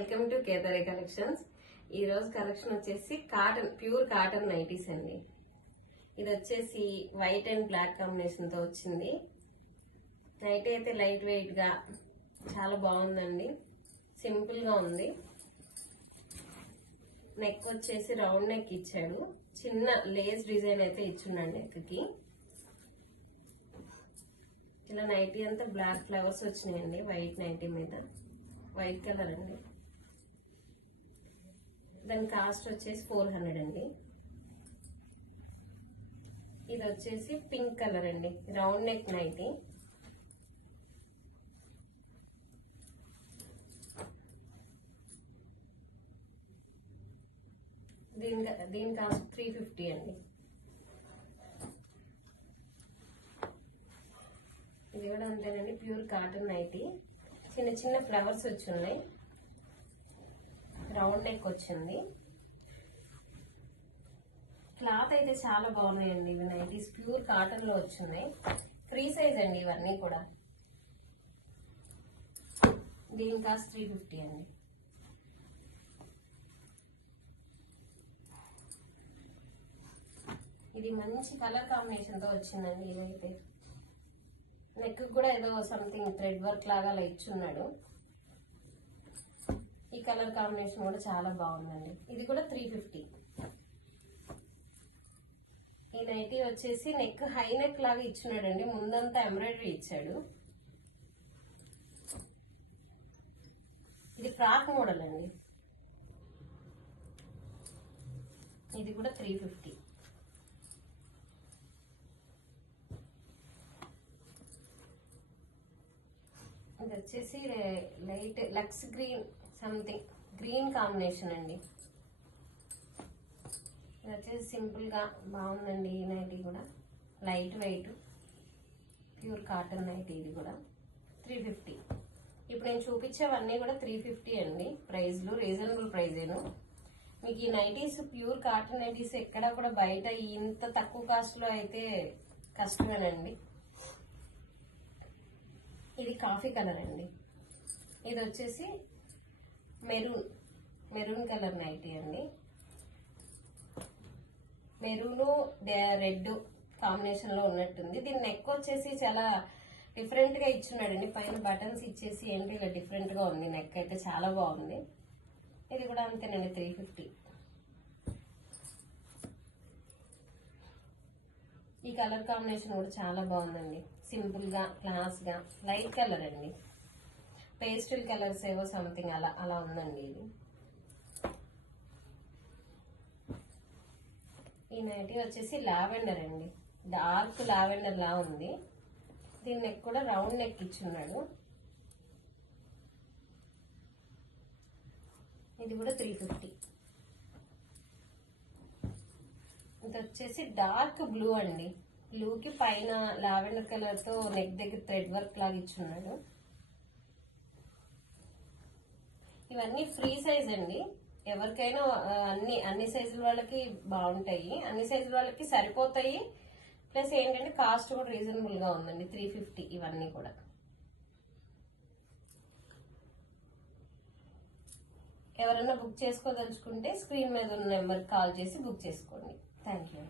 Welcome to Kedari collections. ఈ రోజు collection వచ్చేసి కాటన్, ప్యూర్ కాటన్ నైటీస్ అండి. ఇది వచ్చేసి వైట్ అండ్ బ్లాక్ కాంబినేషన్ తో వచ్చింది. నైటీ అయితే లైట్ వెయిట్ గా చాలా బాగుందండి. సింపుల్ గా ఉంది. నెక్ వచ్చేసి రౌండ్ నెక్ ఇచ్చాడు. చిన్న లేస్ డిజైన్ అయితే ఇచ్చున్నాడు నెక్ కి. ఇలా నైటీ అంతా బ్లాక్ ఫ్లవర్స్ వచ్చినాయండి. వైట్ నైటీ మీద వైట్ కలర్ అండి. దాని కాస్ట్ వచ్చేసి 400 అండి. ఇది వచ్చేసి పింక్ కలర్ అండి, రౌండ్ నెక్ నైటీ. దీని కాస్ట్ 350 అండి. ఇది కూడా అంతేనండి, ప్యూర్ కాటన్ నైటీ. చిన్న చిన్న ఫ్లవర్స్ వచ్చి ఉన్నాయి. రౌండ్ నెక్ వచ్చింది. క్లాత్ అయితే చాలా బాగున్నాయండి. ఇవి నైటీస్ ప్యూర్ కాటన్ లో వచ్చినాయి. ఫ్రీ సైజ్ అండి ఇవన్నీ కూడా. దీని కాస్ట్ 350 అండి. ఇది మంచి కలర్ కాంబినేషన్ తో వచ్చిందండి. ఇదైతే నెక్ కూడా ఏదో సంథింగ్ థ్రెడ్ వర్క్ లాగా అలా ఇచ్చున్నాడు. ఈ కలర్ కాంబినేషన్ కూడా చాలా బాగుందండి. ఇది కూడా 350. ఈ నైటీ వచ్చేసి నెక్ హై నెక్ లాగా ఇచ్చున్నాడండి. ముందంతా ఎంబ్రాయిడరీ ఇచ్చాడు. ఇది ఫ్రాక్ మోడల్ అండి. ఇది కూడా 350. ఇది వచ్చేసి light lux green something green combination అండి. ఇది వచ్చేసి సింపుల్ గా బాగుందండి. ఈ నైటీ కూడా light weight pure cotton nighty. ఇది కూడా 350. ఇప్పుడు నేను చూపించేవన్నీ కూడా 350 అండి. ప్రైస్లు రీజనబుల్ ప్రైజేను. మీకు ఈ నైటీస్ ప్యూర్ కాటన్ నైటీస్ ఎక్కడ కూడా బయట ఇంత తక్కువ కాస్ట్ లో అయితే కష్టమేనండి. ఇది కాఫీ కలర్ అండి. ఇది వచ్చేసి మెరూన్ కలర్ నైటీ అండి. మెరూన్ రెడ్ కాంబినేషన్ లో ఉన్నట్టుంది. దీని నెక్ వచ్చేసి చాలా డిఫరెంట్ గా ఇచ్చున్నాడండి. పైన బటన్స్ ఇచ్చేసి ఏంటి ఇలా డిఫరెంట్ గా ఉంది. నెక్ అయితే చాలా బాగుంది. ఇది కూడా అంతేనండి, 350. ఈ కలర్ కాంబినేషన్ కూడా చాలా బాగుందండి. సింపుల్ గా క్లాస్ గా లైట్ కలర్ అండి. పేస్టల్ కలర్స్ ఏవో సంథింగ్ అలా ఉందండి. ఇది ఈ నైటీ వచ్చేసి లావెండర్ అండి. డార్క్ లావెండర్ లా ఉంది. దీని నెక్ కూడా రౌండ్ నెక్ ఇచ్చున్నాడు. ఇది కూడా 350. ఇది వచ్చేసి డార్క్ బ్లూ అండి. బ్లూకి పైన లావెండర్ కలర్ తో నెక్ దగ్గర థ్రెడ్ వర్క్ లాగా ఇచ్చున్నాడు. ఇవన్నీ ఫ్రీ సైజ్ అండి. ఎవరికైనా అన్ని సైజుల వాళ్ళకి బాగుంటాయి. అన్ని సైజుల వాళ్ళకి సరిపోతాయి. ప్లస్ ఏంటంటే కాస్ట్ కూడా రీజనబుల్ గా ఉందండి. 350 ఇవన్నీ కూడా. ఎవరైనా బుక్ చేసుకోదలుచుకుంటే స్క్రీన్ మీద ఉన్న నెంబర్కి కాల్ చేసి బుక్ చేసుకోండి. Thank you.